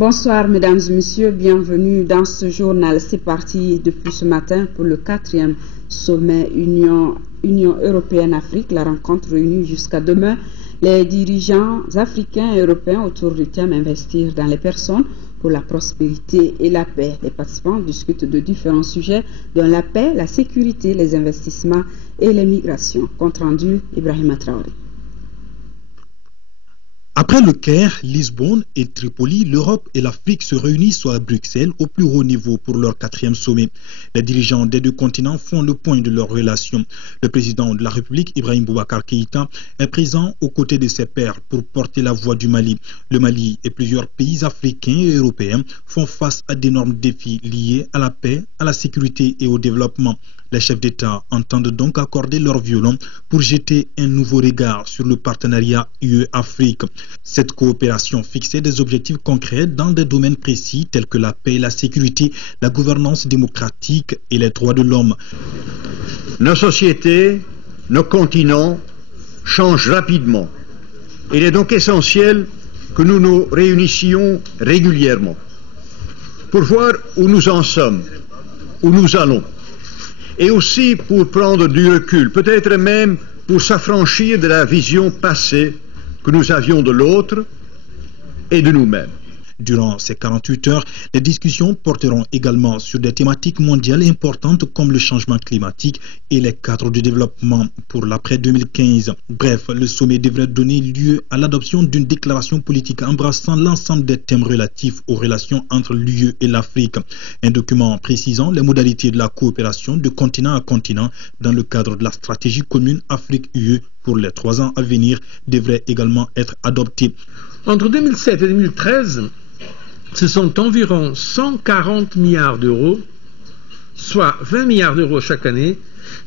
Bonsoir mesdames et messieurs, bienvenue dans ce journal. C'est parti depuis ce matin pour le 4e sommet Union Européenne-Afrique. La rencontre réunit jusqu'à demain les dirigeants africains et européens autour du thème investir dans les personnes pour la prospérité et la paix. Les participants discutent de différents sujets dont la paix, la sécurité, les investissements et les migrations. Compte rendu, Ibrahima Traoré. Après le Caire, Lisbonne et Tripoli, l'Europe et l'Afrique se réunissent à Bruxelles au plus haut niveau pour leur 4e sommet. Les dirigeants des deux continents font le point de leurs relations. Le président de la République, Ibrahim Boubacar Keïta, est présent aux côtés de ses pairs pour porter la voix du Mali. Le Mali et plusieurs pays africains et européens font face à d'énormes défis liés à la paix, à la sécurité et au développement. Les chefs d'État entendent donc accorder leur violon pour jeter un nouveau regard sur le partenariat UE-Afrique. Cette coopération fixait des objectifs concrets dans des domaines précis tels que la paix, la sécurité, la gouvernance démocratique et les droits de l'homme. Nos sociétés, nos continents changent rapidement. Il est donc essentiel que nous nous réunissions régulièrement pour voir où nous en sommes, où nous allons. Et aussi pour prendre du recul, peut-être même pour s'affranchir de la vision passée que nous avions de l'autre et de nous-mêmes. Durant ces 48 heures, les discussions porteront également sur des thématiques mondiales importantes comme le changement climatique et les cadres de développement pour l'après 2015. Bref, le sommet devrait donner lieu à l'adoption d'une déclaration politique embrassant l'ensemble des thèmes relatifs aux relations entre l'UE et l'Afrique. Un document précisant les modalités de la coopération de continent à continent dans le cadre de la stratégie commune Afrique-UE pour les 3 ans à venir devrait également être adopté. Entre 2007 et 2013, ce sont environ 140 milliards d'euros, soit 20 milliards d'euros chaque année,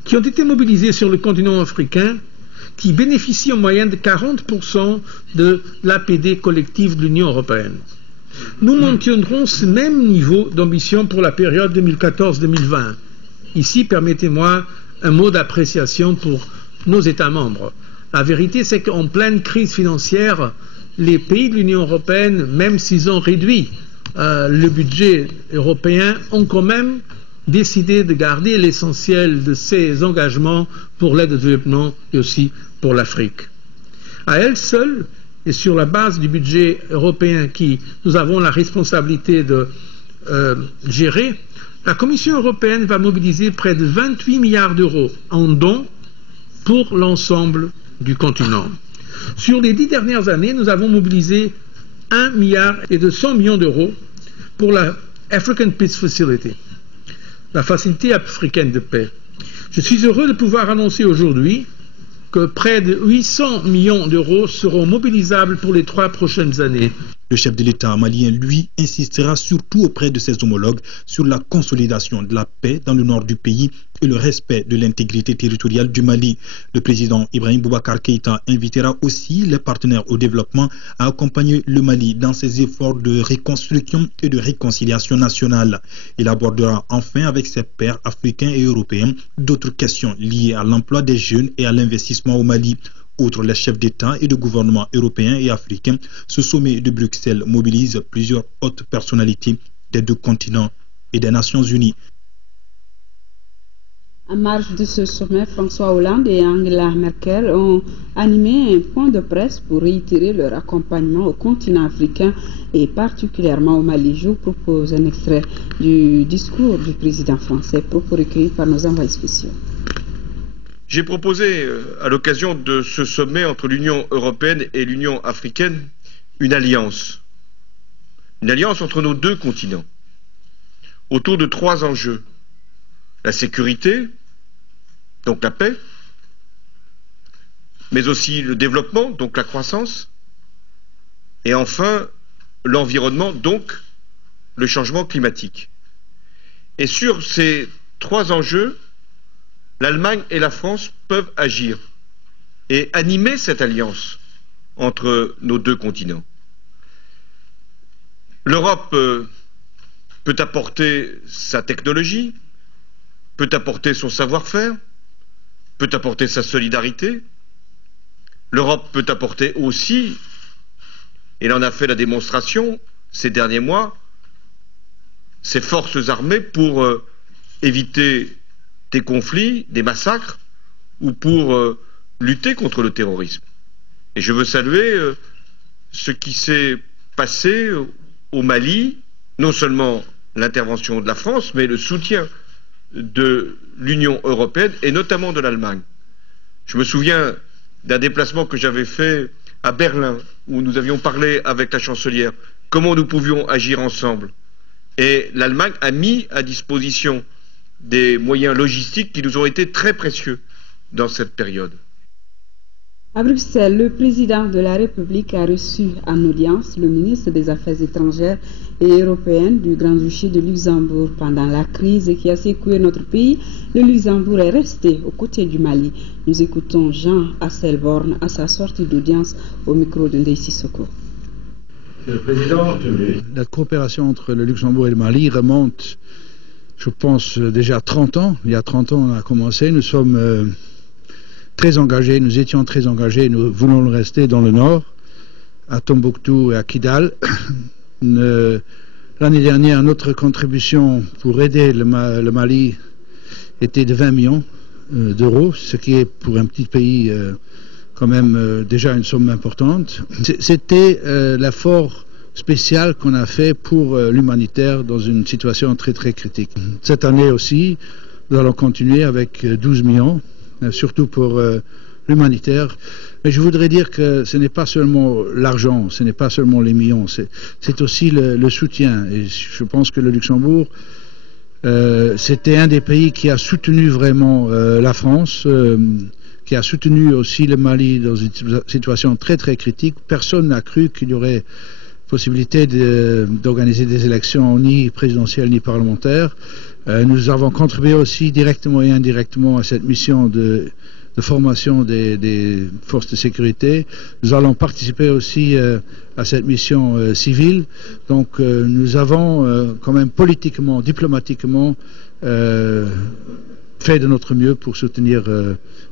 qui ont été mobilisés sur le continent africain, qui bénéficient en moyenne de 40% de l'APD collective de l'Union européenne. Nous maintiendrons ce même niveau d'ambition pour la période 2014-2020. Ici, permettez-moi un mot d'appréciation pour nos États membres. La vérité, c'est qu'en pleine crise financière, les pays de l'Union européenne, même s'ils ont réduit le budget européen, ont quand même décidé de garder l'essentiel de ces engagements pour l'aide au développement et aussi pour l'Afrique. À elle seule, et sur la base du budget européen qui nous avons la responsabilité de gérer, la Commission européenne va mobiliser près de 28 milliards d'euros en dons pour l'ensemble du continent. Sur les 10 dernières années, nous avons mobilisé 1,2 milliard d'euros pour la African Peace Facility, la facilité africaine de paix. Je suis heureux de pouvoir annoncer aujourd'hui que près de 800 millions d'euros seront mobilisables pour les 3 prochaines années. Le chef de l'État malien, lui, insistera surtout auprès de ses homologues sur la consolidation de la paix dans le nord du pays et le respect de l'intégrité territoriale du Mali. Le président Ibrahim Boubacar Keïta invitera aussi les partenaires au développement à accompagner le Mali dans ses efforts de reconstruction et de réconciliation nationale. Il abordera enfin avec ses pairs africains et européens d'autres questions liées à l'emploi des jeunes et à l'investissement au Mali. Outre les chefs d'État et de gouvernement européens et africains, ce sommet de Bruxelles mobilise plusieurs hautes personnalités des deux continents et des Nations Unies. En marge de ce sommet, François Hollande et Angela Merkel ont animé un point de presse pour réitérer leur accompagnement au continent africain et particulièrement au Mali. Je vous propose un extrait du discours du président français, propos recueillis par nos envoyés spéciaux. J'ai proposé, à l'occasion de ce sommet entre l'Union européenne et l'Union africaine, une alliance entre nos deux continents, autour de 3 enjeux. La sécurité, donc la paix, mais aussi le développement, donc la croissance, et enfin l'environnement, donc le changement climatique. Et sur ces 3 enjeux, l'Allemagne et la France peuvent agir et animer cette alliance entre nos deux continents. L'Europe peut apporter sa technologie, peut apporter son savoir-faire, peut apporter sa solidarité. L'Europe peut apporter aussi, et elle en a fait la démonstration, ces derniers mois ses forces armées pour éviter des conflits, des massacres, ou pour lutter contre le terrorisme. Et je veux saluer ce qui s'est passé au Mali, non seulement l'intervention de la France, mais le soutien de l'Union européenne et notamment de l'Allemagne. Je me souviens d'un déplacement que j'avais fait à Berlin, où nous avions parlé avec la chancelière, comment nous pouvions agir ensemble. Et l'Allemagne a mis à disposition des moyens logistiques qui nous ont été très précieux dans cette période. À Bruxelles, le président de la République a reçu en audience le ministre des Affaires étrangères et européennes du Grand-Duché de Luxembourg. Pendant la crise qui a secoué notre pays, le Luxembourg est resté aux côtés du Mali. Nous écoutons Jean Asselborn à sa sortie d'audience au micro de Ndeye Sissoko. Monsieur le Président, la coopération entre le Luxembourg et le Mali remonte, je pense, déjà 30 ans. Il y a 30 ans, on a commencé. Nous sommes très engagés, nous étions très engagés, nous voulons le rester dans le nord, à Tombouctou et à Kidal. L'année dernière, notre contribution pour aider le Mali était de 20 millions d'euros, ce qui est pour un petit pays quand même déjà une somme importante. C'était l'effort spécial qu'on a fait pour l'humanitaire dans une situation très très critique. Cette année aussi, nous allons continuer avec 12 millions, surtout pour l'humanitaire. Mais je voudrais dire que ce n'est pas seulement l'argent, ce n'est pas seulement les millions, c'est aussi le soutien. Et je pense que le Luxembourg, c'était un des pays qui a soutenu vraiment la France, qui a soutenu aussi le Mali dans une situation très très critique. Personne n'a cru qu'il y aurait possibilité d'organiser des élections ni présidentielles ni parlementaires. Nous avons contribué aussi directement et indirectement à cette mission de formation des forces de sécurité. Nous allons participer aussi à cette mission civile. Donc nous avons quand même politiquement, diplomatiquement fait de notre mieux pour soutenir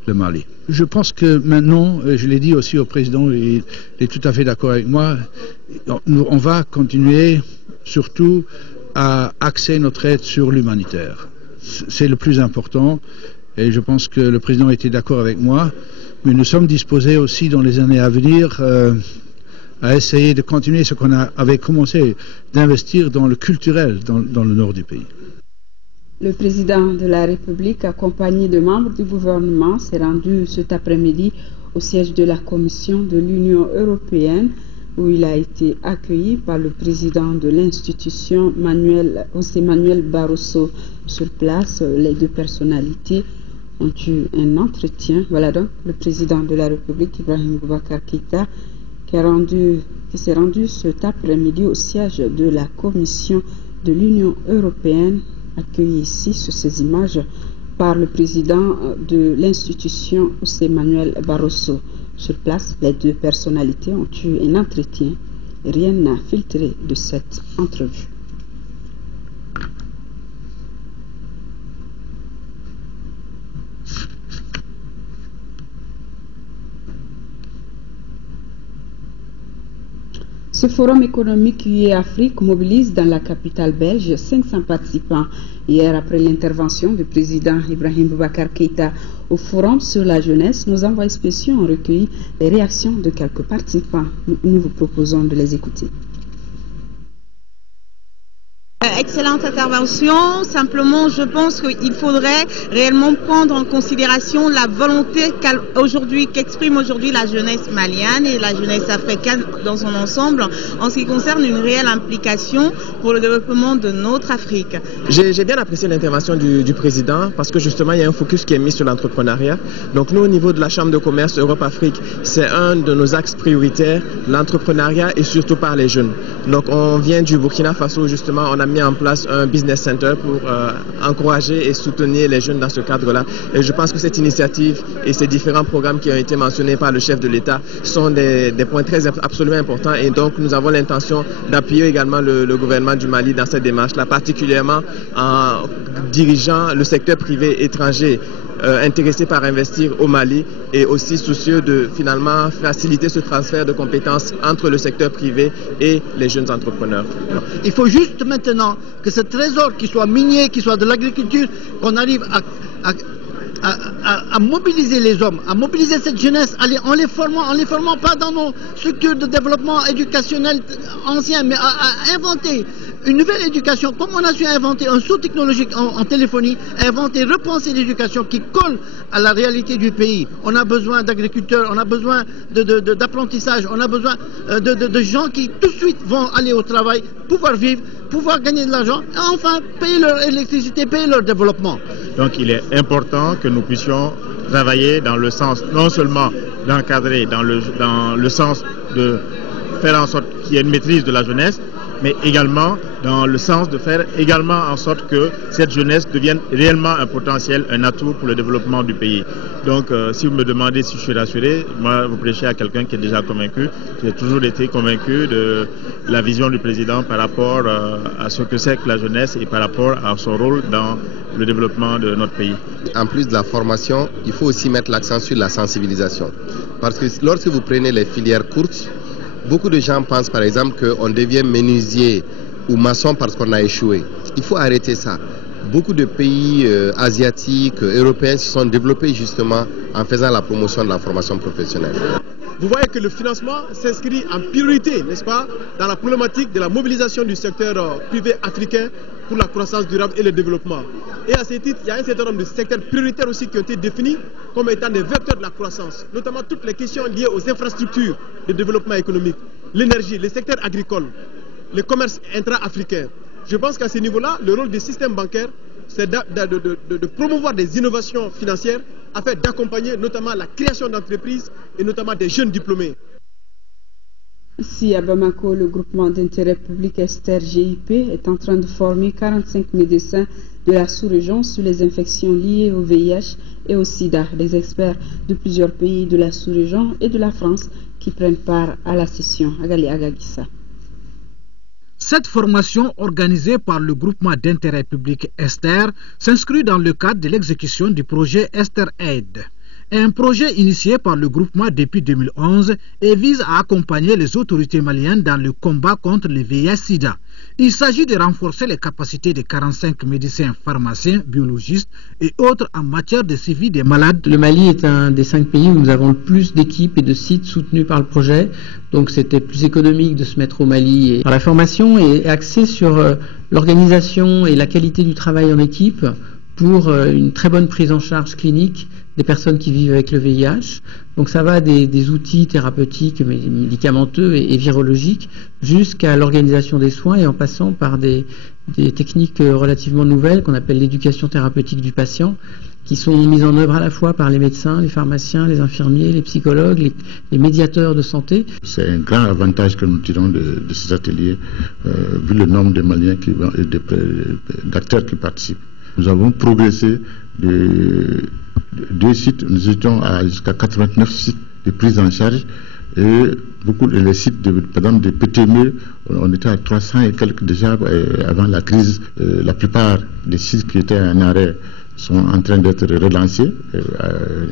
le Mali. Je pense que maintenant, je l'ai dit aussi au président, il est tout à fait d'accord avec moi, on va continuer surtout à axer notre aide sur l'humanitaire. C'est le plus important et je pense que le président était d'accord avec moi, mais nous sommes disposés aussi dans les années à venir à essayer de continuer ce qu'on avait commencé, d'investir dans le culturel dans le nord du pays. Le président de la République, accompagné de membres du gouvernement, s'est rendu cet après-midi au siège de la Commission de l'Union européenne, où il a été accueilli par le président de l'institution, José Manuel Barroso. Sur place, les deux personnalités ont eu un entretien. Voilà donc le président de la République, Ibrahim Boubacar Keïta, qui s'est rendu cet après-midi au siège de la Commission de l'Union européenne, accueilli ici sur ces images par le président de l'institution, José Manuel Barroso. Sur place, les deux personnalités ont eu un entretien. Rien n'a filtré de cette entrevue. Ce forum économique UE-Afrique mobilise dans la capitale belge 500 participants. Hier, après l'intervention du président Ibrahim Boubacar Keïta au forum sur la jeunesse, nos envoyés spéciaux ont recueilli les réactions de quelques participants. Nous vous proposons de les écouter. Excellente intervention. Simplement, je pense qu'il faudrait réellement prendre en considération la volonté qu'exprime aujourd'hui la jeunesse malienne et la jeunesse africaine dans son ensemble en ce qui concerne une réelle implication pour le développement de notre Afrique. J'ai bien apprécié l'intervention du président parce que justement, il y a un focus qui est mis sur l'entrepreneuriat. Donc nous, au niveau de la Chambre de commerce Europe-Afrique, c'est un de nos axes prioritaires, l'entrepreneuriat et surtout par les jeunes. Donc on vient du Burkina Faso, justement, on a mis en place un business center pour encourager et soutenir les jeunes dans ce cadre-là. Et je pense que cette initiative et ces différents programmes qui ont été mentionnés par le chef de l'État sont des points absolument importants. Et donc nous avons l'intention d'appuyer également le gouvernement du Mali dans cette démarche-là, particulièrement en dirigeant le secteur privé étranger intéressés par investir au Mali et aussi soucieux de finalement faciliter ce transfert de compétences entre le secteur privé et les jeunes entrepreneurs. Il faut juste maintenant que ce trésor, qu'il soit minier, qu'il soit de l'agriculture, qu'on arrive à mobiliser les hommes, à mobiliser cette jeunesse en les formant pas dans nos structures de développement éducationnel anciens, mais à inventer une nouvelle éducation, comme on a su inventer un saut technologique en téléphonie, repenser l'éducation qui colle à la réalité du pays. On a besoin d'agriculteurs, on a besoin d'apprentissage, on a besoin de gens qui tout de suite vont aller au travail, pouvoir vivre, pouvoir gagner de l'argent, et enfin payer leur électricité, payer leur développement. Donc il est important que nous puissions travailler dans le sens non seulement d'encadrer, dans le sens de faire en sorte qu'il y ait une maîtrise de la jeunesse, mais également dans le sens de faire également en sorte que cette jeunesse devienne réellement un potentiel, un atout pour le développement du pays. Donc si vous me demandez si je suis rassuré, moi vous prêchez à quelqu'un qui est déjà convaincu. J'ai toujours été convaincu de la vision du président par rapport à ce que c'est que la jeunesse et par rapport à son rôle dans le développement de notre pays. En plus de la formation, il faut aussi mettre l'accent sur la sensibilisation. Parce que lorsque vous prenez les filières courtes, beaucoup de gens pensent par exemple qu'on devient menuisier ou maçon parce qu'on a échoué. Il faut arrêter ça. Beaucoup de pays asiatiques, européens se sont développés justement en faisant la promotion de la formation professionnelle. Vous voyez que le financement s'inscrit en priorité, n'est-ce pas, dans la problématique de la mobilisation du secteur privé africain pour la croissance durable et le développement. Et à ce titre, il y a un certain nombre de secteurs prioritaires aussi qui ont été définis comme étant des vecteurs de la croissance, notamment toutes les questions liées aux infrastructures de développement économique, l'énergie, les secteurs agricoles, le commerce intra-africain. Je pense qu'à ce niveau-là, le rôle des systèmes bancaires, c'est de promouvoir des innovations financières afin d'accompagner notamment la création d'entreprises et notamment des jeunes diplômés. Ici à Bamako, le groupement d'intérêt public Esther GIP est en train de former 45 médecins de la sous-région sur les infections liées au VIH et au sida. Les experts de plusieurs pays de la sous-région et de la France qui prennent part à la session. Agali Agagissa. Cette formation organisée par le groupement d'intérêt public Esther s'inscrit dans le cadre de l'exécution du projet Esther Aid. Un projet initié par le groupement depuis 2011 et vise à accompagner les autorités maliennes dans le combat contre le VIH-Sida. Il s'agit de renforcer les capacités de 45 médecins, pharmaciens, biologistes et autres en matière de suivi des malades. Le Mali est un des 5 pays où nous avons le plus d'équipes et de sites soutenus par le projet. Donc c'était plus économique de se mettre au Mali. Et la formation est axée sur l'organisation et la qualité du travail en équipe pour une très bonne prise en charge clinique des personnes qui vivent avec le VIH. Donc ça va des outils thérapeutiques, médicamenteux et virologiques jusqu'à l'organisation des soins et en passant par des techniques relativement nouvelles qu'on appelle l'éducation thérapeutique du patient, qui sont mises en œuvre à la fois par les médecins, les pharmaciens, les infirmiers, les psychologues, les médiateurs de santé. C'est un grand avantage que nous tirons de ces ateliers, vu le nombre de Maliens et d'acteurs qui participent. Nous avons progressé de 2 sites, nous étions jusqu'à 89 sites de prise en charge et beaucoup les sites par exemple de PTME, on était à 300 et quelques déjà avant la crise. La plupart des sites qui étaient en arrêt sont en train d'être relancés.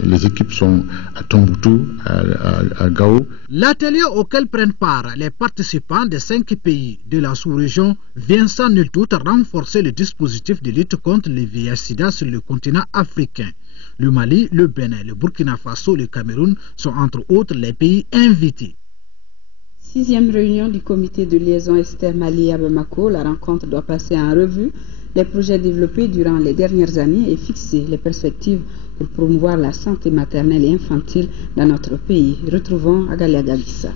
Les équipes sont à Tombouctou, à Gao. L'atelier auquel prennent part les participants des 5 pays de la sous-région vient sans nul doute renforcer le dispositif de lutte contre le VIH-Sida sur le continent africain. Le Mali, le Bénin, le Burkina Faso, le Cameroun sont entre autres les pays invités. 6e réunion du comité de liaison Esther Mali à Bamako. La rencontre doit passer en revue les projets développés durant les dernières années et fixer les perspectives pour promouvoir la santé maternelle et infantile dans notre pays. Retrouvons Agali Agagissa.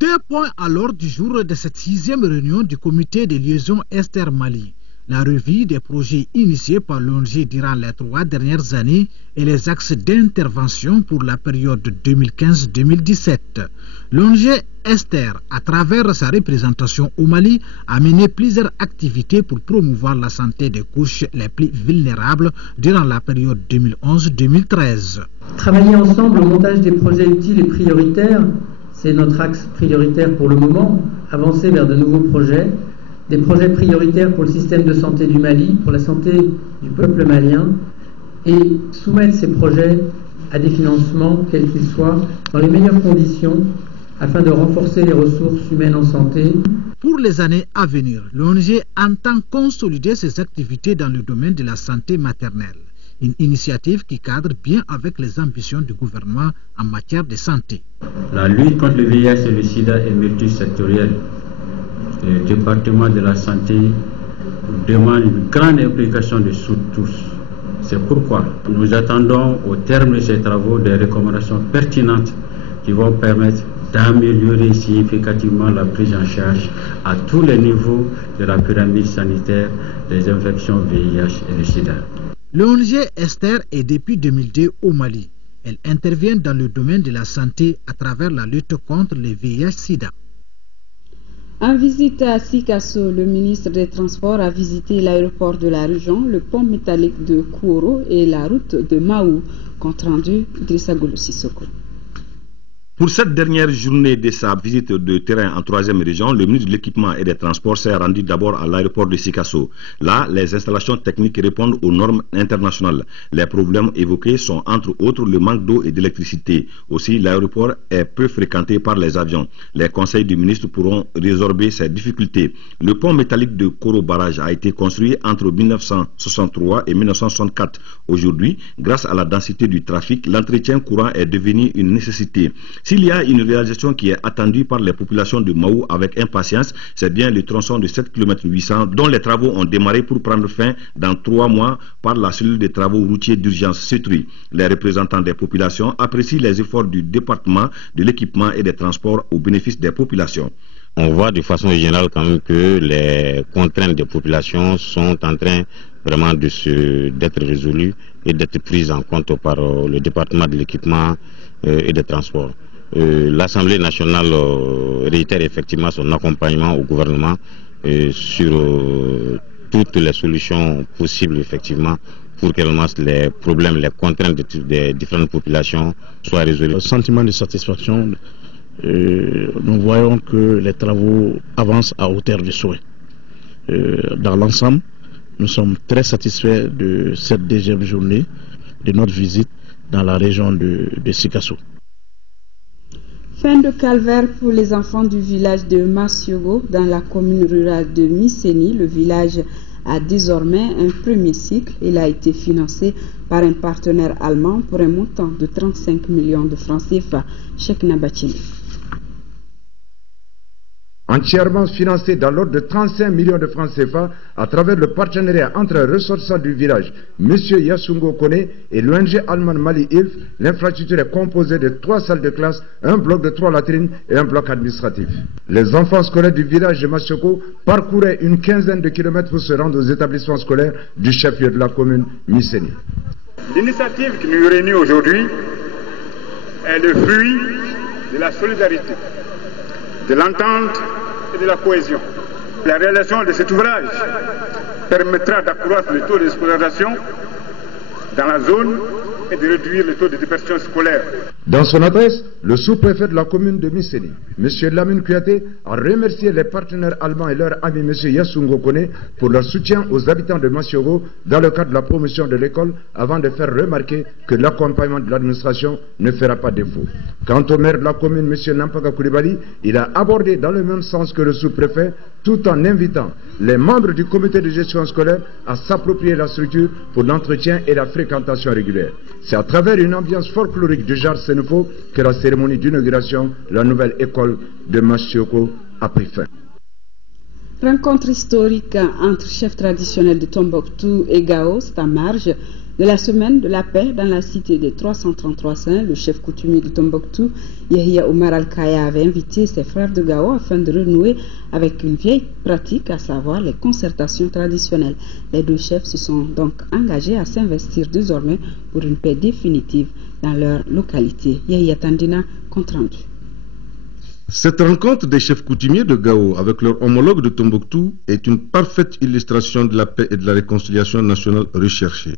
2 points à l'ordre du jour de cette 6e réunion du comité de liaison Esther Mali. La revue des projets initiés par l'ONG durant les 3 dernières années et les axes d'intervention pour la période 2015-2017. L'ONG Esther, à travers sa représentation au Mali, a mené plusieurs activités pour promouvoir la santé des couches les plus vulnérables durant la période 2011-2013. Travailler ensemble au montage des projets utiles et prioritaires, c'est notre axe prioritaire pour le moment. Avancer vers de nouveaux projets. Des projets prioritaires pour le système de santé du Mali, pour la santé du peuple malien, et soumettre ces projets à des financements, quels qu'ils soient, dans les meilleures conditions, afin de renforcer les ressources humaines en santé. Pour les années à venir, l'ONG entend consolider ses activités dans le domaine de la santé maternelle. Une initiative qui cadre bien avec les ambitions du gouvernement en matière de santé. La lutte contre le VIH et le sida est multisectorielle. Le département de la santé demande une grande implication de tous. C'est pourquoi nous attendons au terme de ces travaux des recommandations pertinentes qui vont permettre d'améliorer significativement la prise en charge à tous les niveaux de la pyramide sanitaire des infections VIH et le sida. L'ONG Esther est depuis 2002 au Mali. Elle intervient dans le domaine de la santé à travers la lutte contre le VIH-Sida. En visite à Sikasso, le ministre des Transports a visité l'aéroport de la région, le pont métallique de Kouro et la route de Maou. Compte rendu Idrissa Goulou Sissoko. Pour cette dernière journée de sa visite de terrain en 3e région, le ministre de l'Équipement et des Transports s'est rendu d'abord à l'aéroport de Sikasso. Là, les installations techniques répondent aux normes internationales. Les problèmes évoqués sont entre autres le manque d'eau et d'électricité. Aussi, l'aéroport est peu fréquenté par les avions. Les conseils du ministre pourront résorber ces difficultés. Le pont métallique de Koro Barrage a été construit entre 1963 et 1964. Aujourd'hui, grâce à la densité du trafic, l'entretien courant est devenu une nécessité. S'il y a une réalisation qui est attendue par les populations de Maou avec impatience, c'est bien le tronçon de 7 km 800 dont les travaux ont démarré pour prendre fin dans 3 mois par la cellule des travaux routiers d'urgence CETRI. Les représentants des populations apprécient les efforts du département de l'équipement et des transports au bénéfice des populations. On voit de façon générale quand même que les contraintes des populations sont en train vraiment d'être résolues et d'être prises en compte par le département de l'équipement et des transports. L'Assemblée nationale réitère effectivement son accompagnement au gouvernement sur toutes les solutions possibles effectivement pour que les problèmes, les contraintes des différentes populations soient résolus. Sentiment de satisfaction, nous voyons que les travaux avancent à hauteur de souhait. Dans l'ensemble, nous sommes très satisfaits de cette deuxième journée de notre visite dans la région de Sikasso. Fin de calvaire pour les enfants du village de Massiogo dans la commune rurale de Misséni. Le village a désormais un premier cycle. Il a été financé par un partenaire allemand pour un montant de 35 millions de francs CFA. Cheikh Nabachini. Entièrement financé dans l'ordre de 35 millions de francs CFA à travers le partenariat entre un ressortissant du village, M. Yasungo Kone, et l'ONG allemande Mali ILF, l'infrastructure est composée de 3 salles de classe, un bloc de 3 latrines et un bloc administratif. Les enfants scolaires du village de Massiogo parcouraient une quinzaine de kilomètres pour se rendre aux établissements scolaires du chef-lieu de la commune, Misséni. L'initiative qui nous réunit aujourd'hui est le fruit de la solidarité, de l'entente et de la cohésion. La réalisation de cet ouvrage permettra d'accroître le taux de scolarisation dans la zone et de réduire le taux de dispersion scolaire. Dans son adresse, le sous-préfet de la commune de Misséni, M. Lamine Kouyaté, a remercié les partenaires allemands et leur ami M. Yasungo Kone pour leur soutien aux habitants de Massiogo dans le cadre de la promotion de l'école, avant de faire remarquer que l'accompagnement de l'administration ne fera pas défaut. Quant au maire de la commune, M. Nampaga Koulibaly, il a abordé dans le même sens que le sous-préfet, tout en invitant les membres du comité de gestion scolaire à s'approprier la structure pour l'entretien et la fréquentation régulière. C'est à travers une ambiance folklorique du genre Sénéfo que la cérémonie d'inauguration de la nouvelle école de Massiogo a pris fin. Rencontre historique entre chefs traditionnels de Tombouctou et Gao, c'est en marge de la semaine de la paix dans la cité des 333 saints. Le chef coutumier de Tombouctou, Yahya Omar Al-Kaya, avait invité ses frères de Gao afin de renouer avec une vieille pratique, à savoir les concertations traditionnelles. Les deux chefs se sont donc engagés à s'investir désormais pour une paix définitive dans leur localité. Yahya Tandina, compte rendu. Cette rencontre des chefs coutumiers de Gao avec leurs homologues de Tombouctou est une parfaite illustration de la paix et de la réconciliation nationale recherchée.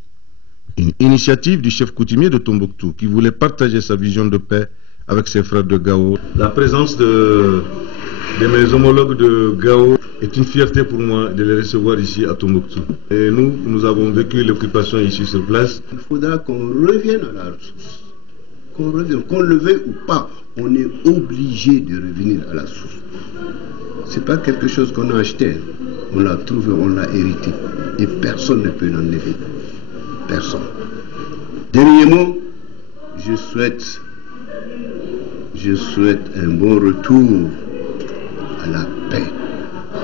Une initiative du chef coutumier de Tombouctou qui voulait partager sa vision de paix avec ses frères de Gao. La présence de mes homologues de Gao est une fierté pour moi de les recevoir ici à Tombouctou. Et nous avons vécu l'occupation ici sur place. Il faudra qu'on revienne à la source. Qu'on le veuille ou pas, on est obligé de revenir à la source. Ce n'est pas quelque chose qu'on a acheté. On l'a trouvé, on l'a hérité. Et personne ne peut l'enlever. Personne. Dernier mot, je souhaite un bon retour à la paix.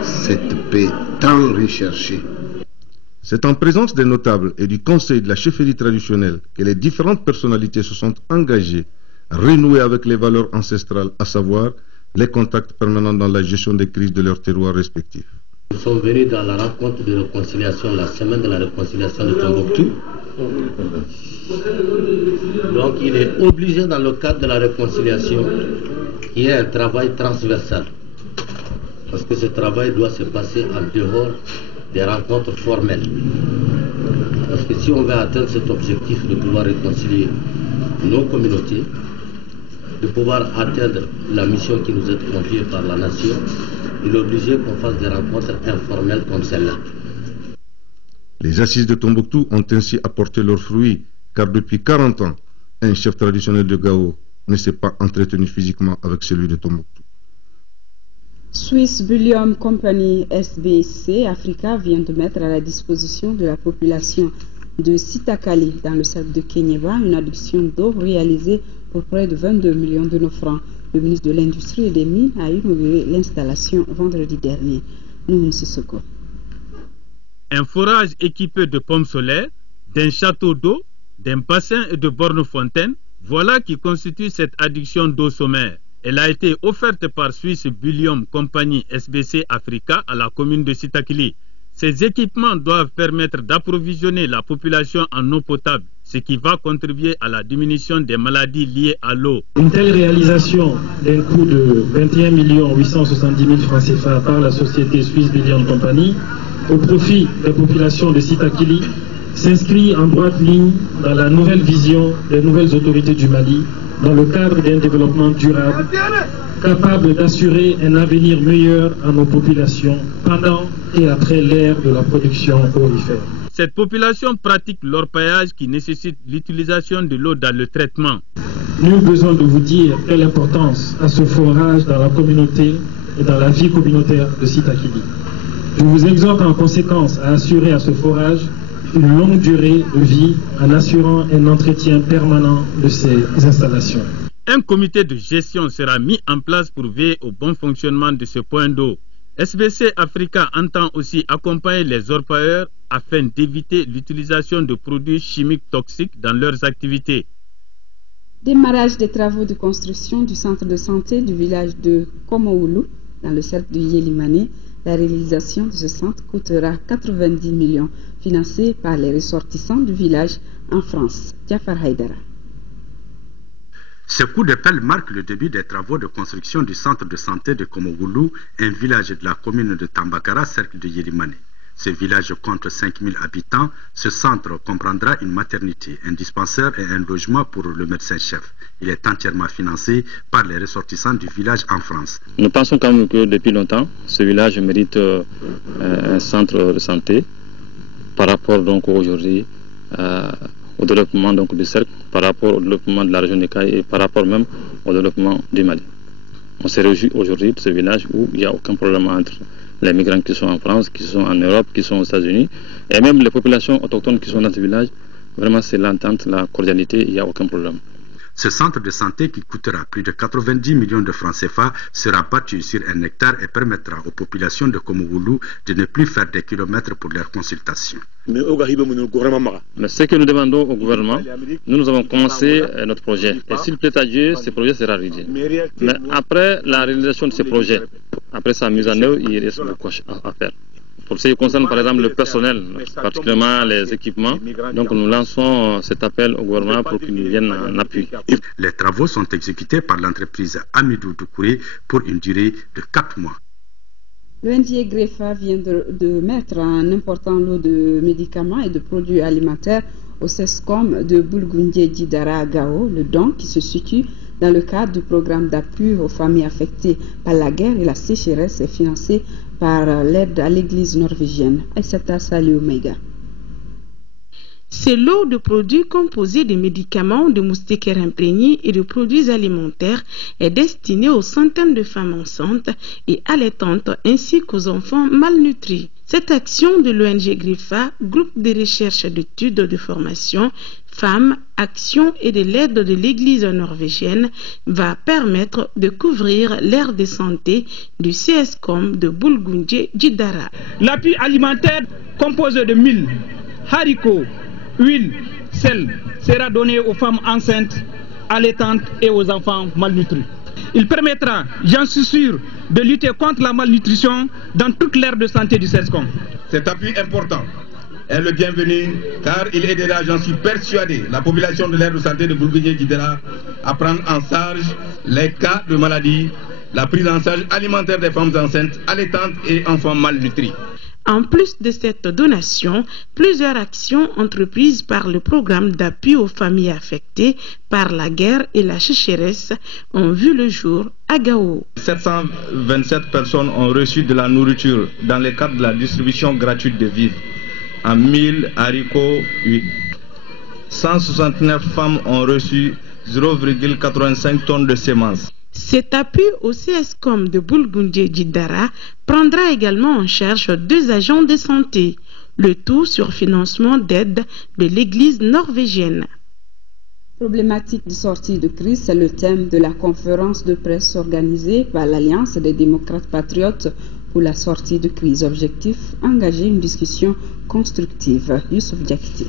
Cette paix tant recherchée. C'est en présence des notables et du conseil de la chefferie traditionnelle que les différentes personnalités se sont engagées à renouer avec les valeurs ancestrales, à savoir les contacts permanents dans la gestion des crises de leurs terroirs respectifs. Nous sommes venus dans la rencontre de réconciliation, la semaine de la réconciliation de Tombouctou. Donc il est obligé dans le cadre de la réconciliation qu'il y ait un travail transversal. Parce que ce travail doit se passer en dehors des rencontres formelles. Parce que si on veut atteindre cet objectif de pouvoir réconcilier nos communautés, de pouvoir atteindre la mission qui nous est confiée par la nation, il est obligé qu'on fasse des rencontres informelles comme celle-là. Les assises de Tombouctou ont ainsi apporté leurs fruits, car depuis 40 ans, un chef traditionnel de Gao ne s'est pas entretenu physiquement avec celui de Tombouctou. Swiss Bullion Company SBC Africa vient de mettre à la disposition de la population de Sitakali dans le cercle de Kenyeva une adduction d'eau réalisée pour près de 22 millions de nos francs. Le ministre de l'Industrie et des Mines a inauguré l'installation vendredi dernier. Nous, Sissoko. Un forage équipé de pompes solaires, d'un château d'eau, d'un bassin et de bornes fontaines, voilà qui constitue cette adduction d'eau sommaire. Elle a été offerte par Swiss Bullion Company SBC Africa à la commune de Sitakili. Ces équipements doivent permettre d'approvisionner la population en eau potable, ce qui va contribuer à la diminution des maladies liées à l'eau. Une telle réalisation d'un coût de 21 870 000 francs CFA par la société Swiss Bullion Company au profit des populations de Sitakili s'inscrit en droite ligne dans la nouvelle vision des nouvelles autorités du Mali dans le cadre d'un développement durable capable d'assurer un avenir meilleur à nos populations pendant et après l'ère de la production aurifère. Cette population pratique l'orpaillage qui nécessite l'utilisation de l'eau dans le traitement. Nul besoin de vous dire quelle importance a ce forage dans la communauté et dans la vie communautaire de Sitakili. Je vous exhorte en conséquence à assurer à ce forage une longue durée de vie en assurant un entretien permanent de ces installations. Un comité de gestion sera mis en place pour veiller au bon fonctionnement de ce point d'eau. SBC Africa entend aussi accompagner les orpailleurs afin d'éviter l'utilisation de produits chimiques toxiques dans leurs activités. Démarrage des travaux de construction du centre de santé du village de Komoulu dans le cercle de Yélimane. La réalisation de ce centre coûtera 90 millions, financé par les ressortissants du village en France. Jafar Haïdara. Ce coup de pelle marque le début des travaux de construction du centre de santé de Komogoulou, un village de la commune de Tambakara, cercle de Yélimane. Ce village compte 5000 habitants. Ce centre comprendra une maternité, un dispensaire et un logement pour le médecin-chef. Il est entièrement financé par les ressortissants du village en France. Nous pensons quand même que depuis longtemps, ce village mérite un centre de santé par rapport donc aujourd'hui au développement donc du cercle, par rapport au développement de la région de Caille et par rapport même au développement du Mali. On se réjouit aujourd'hui de ce village où il n'y a aucun problème entre les migrants qui sont en France, qui sont en Europe, qui sont aux États-Unis, et même les populations autochtones qui sont dans ce village. Vraiment, c'est l'entente, la cordialité, il n'y a aucun problème. Ce centre de santé qui coûtera plus de 90 millions de francs CFA sera bâti sur 1 hectare et permettra aux populations de Komogoulou de ne plus faire des kilomètres pour leurs consultations. Mais ce que nous demandons au gouvernement, nous avons commencé notre projet. Et s'il plaît à Dieu, ce projet sera réalisé. Mais après la réalisation de ce projet, après sa mise en œuvre, il reste beaucoup à faire. Pour ce qui concerne par exemple le personnel, particulièrement les équipements, donc nous lançons cet appel au gouvernement pour qu'il vienne en appui. Les travaux sont exécutés par l'entreprise Amidou Doukouré pour une durée de 4 mois. L'ONG Greffa vient de mettre un important lot de médicaments et de produits alimentaires au CESCOM de Bulgundje-Djidara Gao, le don qui se situe dans le cadre du programme d'appui aux familles affectées par la guerre et la sécheresse est financé par l'aide à l'église norvégienne. Aïssata Salih Omega. C'est lot de produits composés de médicaments, de moustiquaires imprégnés et de produits alimentaires est destiné aux centaines de femmes enceintes et allaitantes ainsi qu'aux enfants malnutris. Cette action de l'ONG GRIFA, groupe de recherche d'études de formation, femmes, action et de l'aide de l'église norvégienne, va permettre de couvrir l'aire de santé du CESCOM de Bulgundje-Djidara. L'appui alimentaire composé de mil, haricots, huile, sel sera donné aux femmes enceintes, allaitantes et aux enfants malnutris. Il permettra, j'en suis sûr, de lutter contre la malnutrition dans toute l'aire de santé du CESCOM. Cet appui important est le bienvenu car il aidera, j'en suis persuadé, la population de l'aire de santé de Bulgundje-Djidara à prendre en charge les cas de maladie, la prise en charge alimentaire des femmes enceintes, allaitantes et enfants malnutris. En plus de cette donation, plusieurs actions entreprises par le programme d'appui aux familles affectées par la guerre et la sécheresse ont vu le jour à Gao. 727 personnes ont reçu de la nourriture dans le cadre de la distribution gratuite de vivres en mil, haricots, huile. 169 femmes ont reçu 0,85 tonnes de semences. Cet appui au CESCOM de Bulgundje-Djidara prendra également en charge 2 agents de santé, le tout sur financement d'aide de l'église norvégienne. Problématique de sortie de crise, c'est le thème de la conférence de presse organisée par l'Alliance des démocrates patriotes pour la sortie de crise. Objectif, engager une discussion constructive. Youssouf Diakité.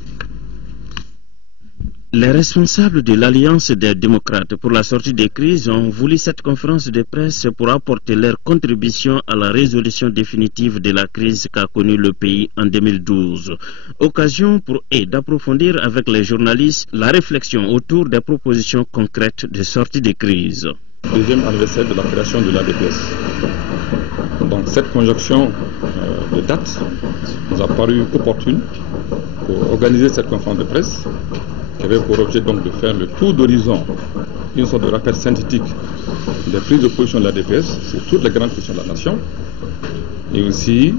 Les responsables de l'Alliance des démocrates pour la sortie des crises ont voulu cette conférence de presse pour apporter leur contribution à la résolution définitive de la crise qu'a connue le pays en 2012. Occasion pour eux d'approfondir avec les journalistes la réflexion autour des propositions concrètes de sortie des crises. Deuxième anniversaire de la création de l'ADPS. Donc cette conjonction de dates nous a paru opportune pour organiser cette conférence de presse qui avait pour objet donc de faire le tour d'horizon, une sorte de rappel synthétique des prises de position de l'ADPS sur toutes les grandes questions de la nation et aussi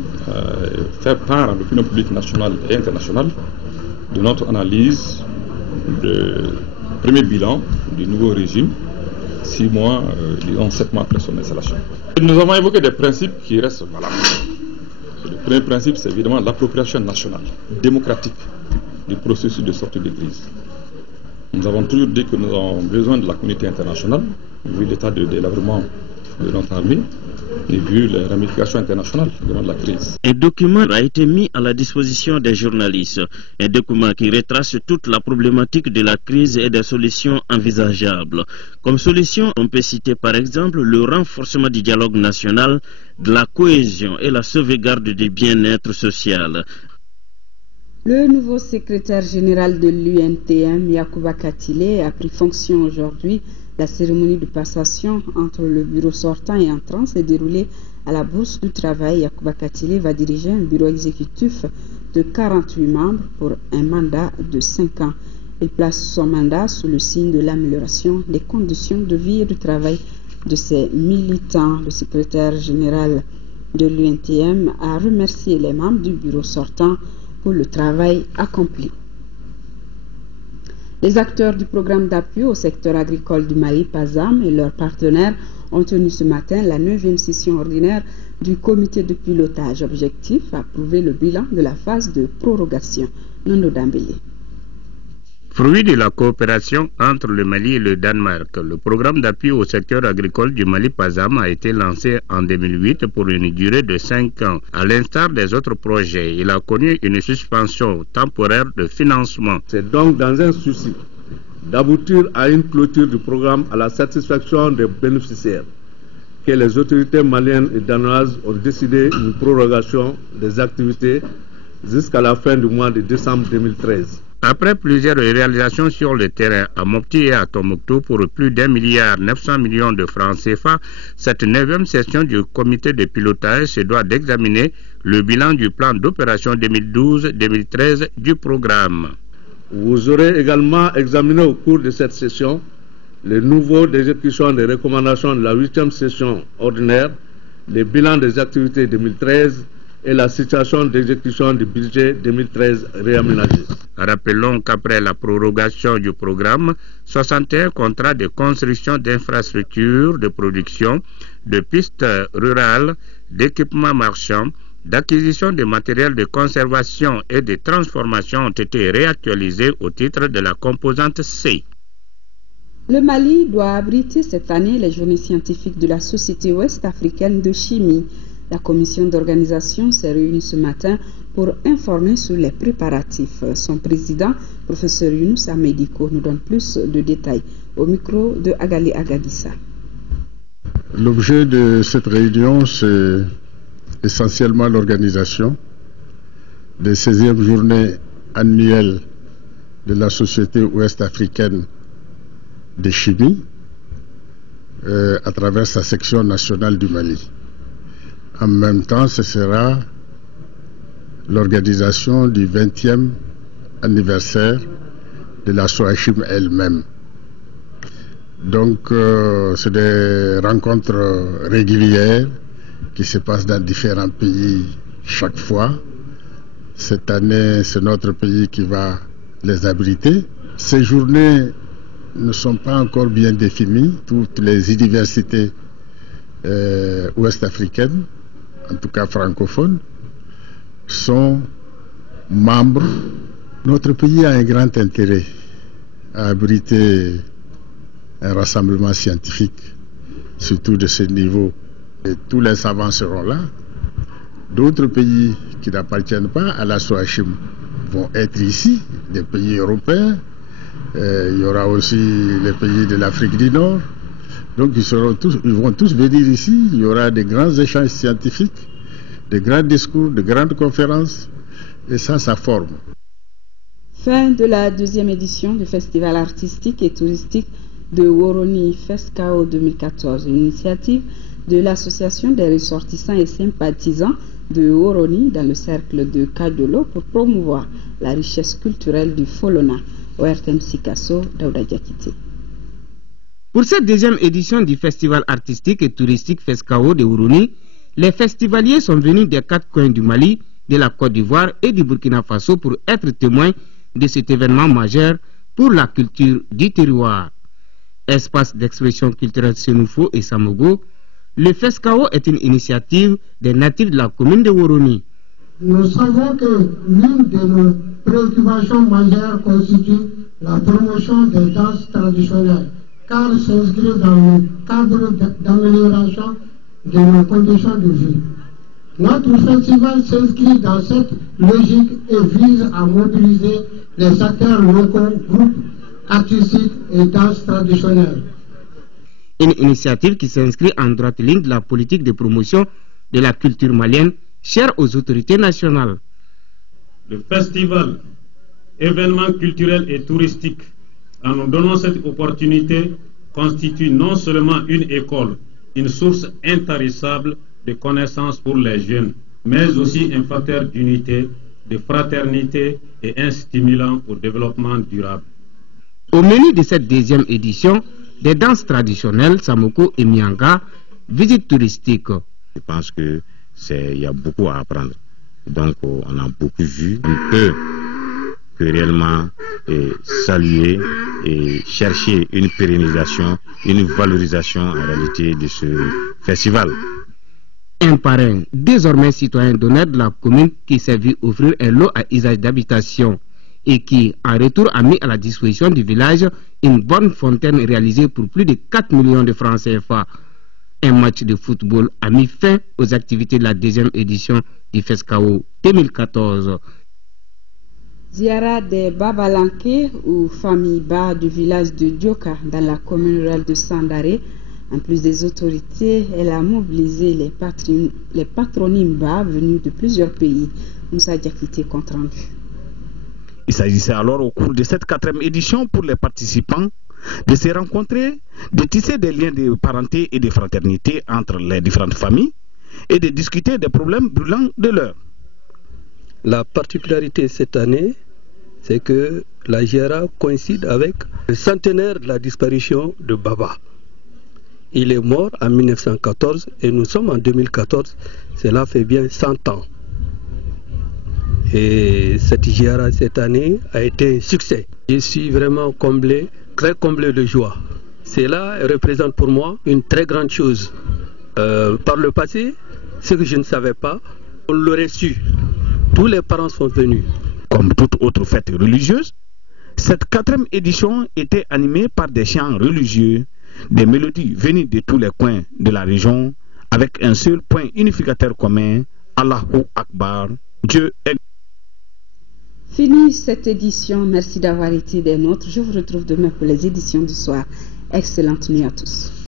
faire part à l'opinion publique nationale et internationale de notre analyse du premier bilan du nouveau régime 6 mois, disons 7 mois après son installation. Nous avons évoqué des principes qui restent valables. Le premier principe, c'est évidemment l'appropriation nationale, démocratique du processus de sortie de crise. Nous avons toujours dit que nous avons besoin de la communauté internationale, vu l'état de délabrement de notre armée et vu les ramifications internationales devant la crise. Un document a été mis à la disposition des journalistes. Un document qui retrace toute la problématique de la crise et des solutions envisageables. Comme solution, on peut citer par exemple le renforcement du dialogue national, de la cohésion et la sauvegarde du bien-être social. Le nouveau secrétaire général de l'UNTM, Yacouba Katile, a pris fonction aujourd'hui. La cérémonie de passation entre le bureau sortant et entrant s'est déroulée à la Bourse du Travail. Yacouba Katile va diriger un bureau exécutif de 48 membres pour un mandat de 5 ans. Il place son mandat sous le signe de l'amélioration des conditions de vie et de travail de ses militants. Le secrétaire général de l'UNTM a remercié les membres du bureau sortant pour le travail accompli. Les acteurs du programme d'appui au secteur agricole du Mali, PASAM, et leurs partenaires ont tenu ce matin la 9e session ordinaire du comité de pilotage. Objectif, approuver le bilan de la phase de prorogation. Nono Dambélé. Fruit de la coopération entre le Mali et le Danemark, le programme d'appui au secteur agricole du Mali PASAM a été lancé en 2008 pour une durée de 5 ans. À l'instar des autres projets, il a connu une suspension temporaire de financement. C'est donc dans un souci d'aboutir à une clôture du programme à la satisfaction des bénéficiaires que les autorités maliennes et danoises ont décidé une prorogation des activités jusqu'à la fin du mois de décembre 2013. Après plusieurs réalisations sur le terrain à Mopti et à Tombouctou pour plus d'1,9 milliard de francs CFA, cette 9e session du comité de pilotage se doit d'examiner le bilan du plan d'opération 2012-2013 du programme. Vous aurez également examiné au cours de cette session les niveaux d'exécution des recommandations de la 8e session ordinaire, les bilans des activités 2013 et la situation d'exécution du budget 2013 réaménagé. Rappelons qu'après la prorogation du programme, 61 contrats de construction d'infrastructures de production, de pistes rurales, d'équipements marchands, d'acquisition de matériel de conservation et de transformation ont été réactualisés au titre de la composante C. Le Mali doit abriter cette année les journées scientifiques de la Société ouest-africaine de chimie. La commission d'organisation s'est réunie ce matin pour informer sur les préparatifs. Son président, professeur Younous Amédiko, nous donne plus de détails au micro de Agali Agadissa. L'objet de cette réunion, c'est essentiellement l'organisation des 16e journées annuelles de la Société ouest-africaine de chimie à travers sa section nationale du Mali. En même temps, ce sera l'organisation du 20e anniversaire de la SOACHIM elle-même. Donc, c'est des rencontres régulières qui se passent dans différents pays chaque fois. Cette année, c'est notre pays qui va les abriter. Ces journées ne sont pas encore bien définies. Toutes les universités ouest-africaines, en tout cas francophones, sont membres. Notre pays a un grand intérêt à abriter un rassemblement scientifique, surtout de ce niveau. Et tous les savants seront là. D'autres pays qui n'appartiennent pas à la SOACHIM vont être ici, des pays européens. Il y aura aussi les pays de l'Afrique du Nord. Donc ils vont tous venir ici. Il y aura des grands échanges scientifiques, des grands discours, de grandes conférences. Et ça forme. Fin de la 2e édition du Festival artistique et touristique de Woroni FESCAO 2014, une initiative de l'association des ressortissants et sympathisants de Woroni dans le cercle de Kadolo pour promouvoir la richesse culturelle du Folona. ORTM Sikasso, Daouda Diakité. Pour cette 2e édition du Festival artistique et touristique FESCAO de Woroni, les festivaliers sont venus des 4 coins du Mali, de la Côte d'Ivoire et du Burkina Faso pour être témoins de cet événement majeur pour la culture du terroir. Espace d'expression culturelle Sénoufo et Samogo, le FESCAO est une initiative des natifs de la commune de Woroni. Nous savons que l'une de nos préoccupations majeures constitue la promotion des danses traditionnelles, car s'inscrit dans le cadre d'amélioration de nos conditions de vie. Notre festival s'inscrit dans cette logique et vise à mobiliser les acteurs locaux, groupes artistiques et danses traditionnelles. Une initiative qui s'inscrit en droite ligne de la politique de promotion de la culture malienne chère aux autorités nationales. Le festival, événement culturel et touristique, en nous donnant cette opportunité, constitue non seulement une école, une source intarissable de connaissances pour les jeunes, mais aussi un facteur d'unité, de fraternité et un stimulant au développement durable. Au menu de cette 2e édition, des danses traditionnelles, Samoko et Mianga, visites touristiques. Je pense qu'il y a beaucoup à apprendre. Donc on a beaucoup vu. On peut que réellement saluer et chercher une pérennisation, une valorisation en réalité de ce festival. Un parrain, désormais citoyen d'honneur de la commune, qui s'est vu offrir un lot à usage d'habitation et qui, en retour, a mis à la disposition du village une bonne fontaine réalisée pour plus de 4 millions de francs CFA. Un match de football a mis fin aux activités de la 2e édition du FESCAO 2014. Ziara des Babalanké ou famille Ba du village de Dioka dans la commune rurale de Sandaré. En plus des autorités, elle a mobilisé les patronymes Ba venus de plusieurs pays. Moussa Diakité, compte rendu. Il s'agissait alors au cours de cette 4e édition pour les participants de se rencontrer, de tisser des liens de parenté et de fraternité entre les différentes familles et de discuter des problèmes brûlants de l'heure. La particularité cette année, c'est que la Jira coïncide avec le centenaire de la disparition de Baba. Il est mort en 1914 et nous sommes en 2014, cela fait bien 100 ans. Et cette Jira cette année a été un succès. Je suis vraiment comblé, très comblé de joie. Cela représente pour moi une très grande chose. Par le passé, ce que je ne savais pas, on l'aurait su. Tous les parents sont venus. Comme toute autre fête religieuse, cette 4e édition était animée par des chants religieux, des mélodies venues de tous les coins de la région, avec un seul point unificateur commun, Allahu Akbar, Dieu est... Fini cette édition, merci d'avoir été des nôtres. Je vous retrouve demain pour les éditions du soir. Excellente nuit à tous.